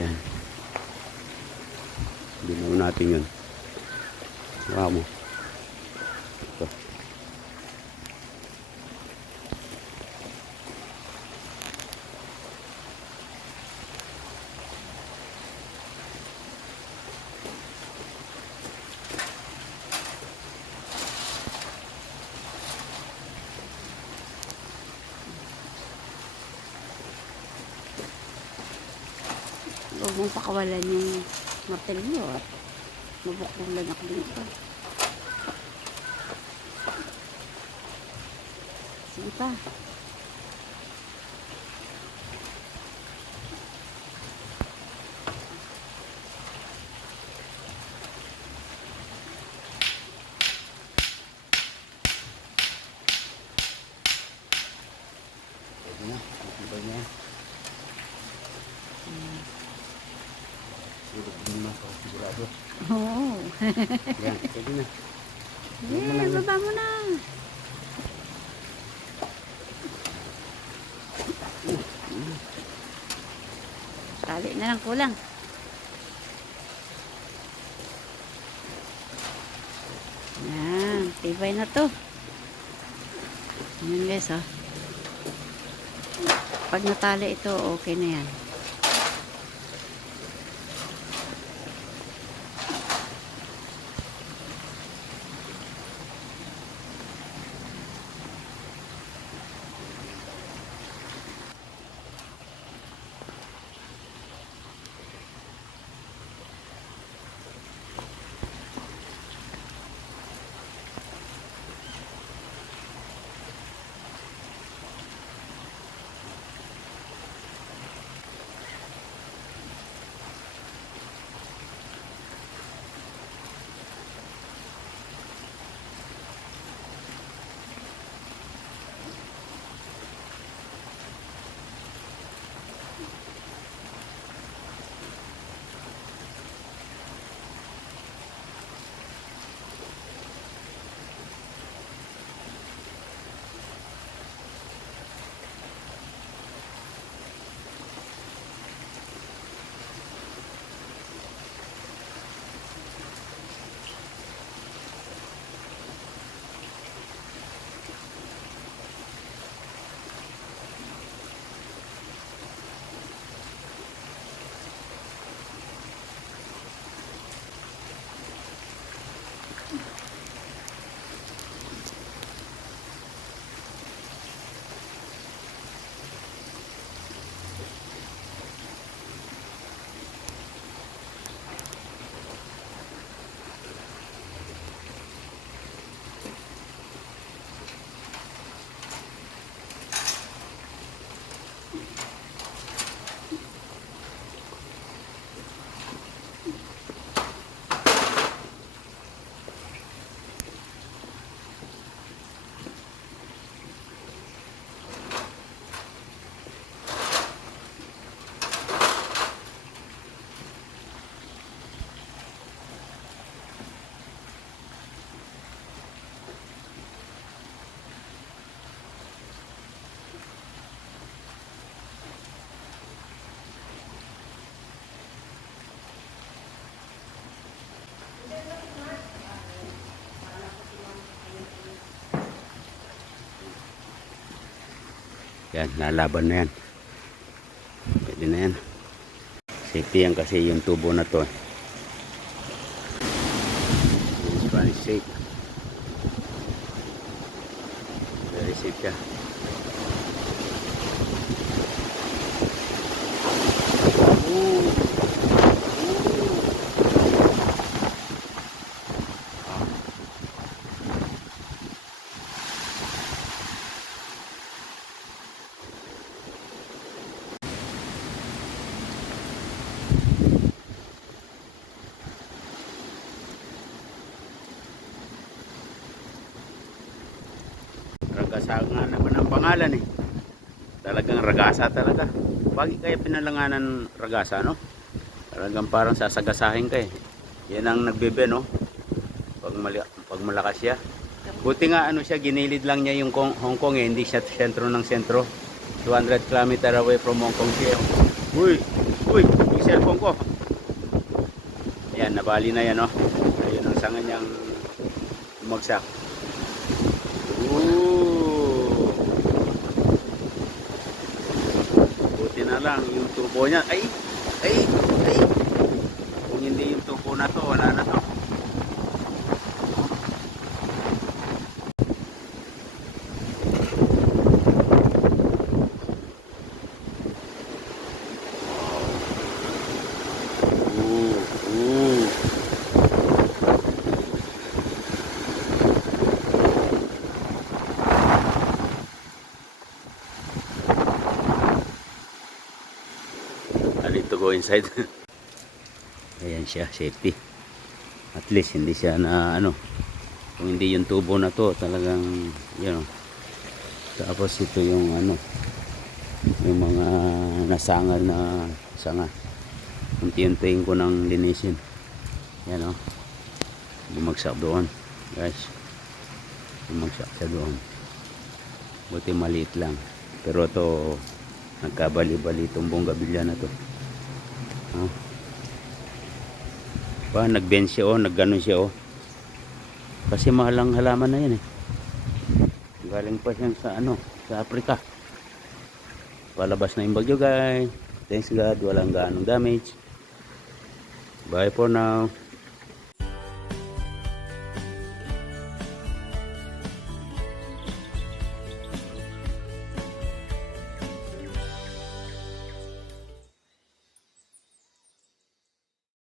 Yan. Binaw natin yun. Wow mo. Ito. Huwag mong pakawalan yung martilyo at mabukulan ako dito. Sige pa. Pwede na. Pwede na yan. Pwede na ako. Sigurado. Oo. Yan. Pwede na. Baba mo na. Tali na lang kulang. Yan. Tibay na to. Yan guys, oh. Pag natali ito, okay na yan. Yan, lalaban na yan. Pwede na yan. Safety yan kasi yung tubo na to. This one is safe. Very safe siya. Ragasa nga naman ang pangalan eh. Talagang ragasa talaga. Bakit kaya pinalanganan ragasa, no? Talagang parang sasagasahin ka eh. Yan ang nagbebe, no? Pag malakas siya. Buti nga ano siya, ginilid lang niya yung Hong Kong eh. Hindi siya sentro ng sentro. 200 km away from Hong Kong siya. Uy! Uy! cellphone ko. Ayan, nabali na yan, oh. Ayun ang sanga niyang bumagsak. Ooh. Buti na lang yung tubo niya. Ay! Kung hindi yung tubo na to, wala na to. I need to go inside. Ayan siya, safety. At least hindi siya na ano. Kung hindi yung tubo na to, talagang yun. Tapos ito yung ano, yung mga nasangal na sanga. Unti-untiin ko ng linisin. Yan o. Bumagsak doon. Guys. Bumagsak siya doon. Buti maliit lang. Pero to nagkabali-bali itong bonggabilya na to. Pa, nag-bend siya, nagganon siya, kasi mahalang halaman na yan eh. Galing pa siya sa ano, sa Africa. Palabas na yung bagyo, guys. Thanks God, walang ganong damage. Bye for now.